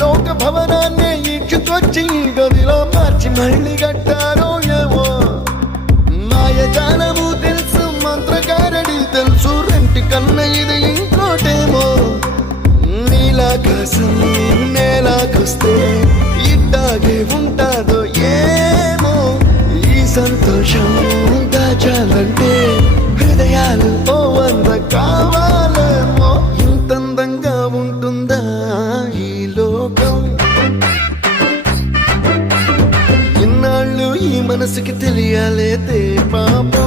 లోక భవనాన్ని ఈడ్చుకొచ్చి గదిలో మార్చి మళ్ళీ కట్టారో ఏమో మాయజాలము తెలుసు మంత్రకారడి తెలుసు రెంటి కన్న ఇది ఇంకోటేమో నీలాకాశం నేలాకొస్తే ఇట్టాగే ఉంటాదో ఏమో ఈ సంతోషం దాచాలంటే హృదయాలు ఓ వంద కావాలేమో ఇంతందంగా ఉంటుందా ఈ లోకం ఇన్నాళ్ళు ఈ మనసుకి తెలియాలేదే పాపం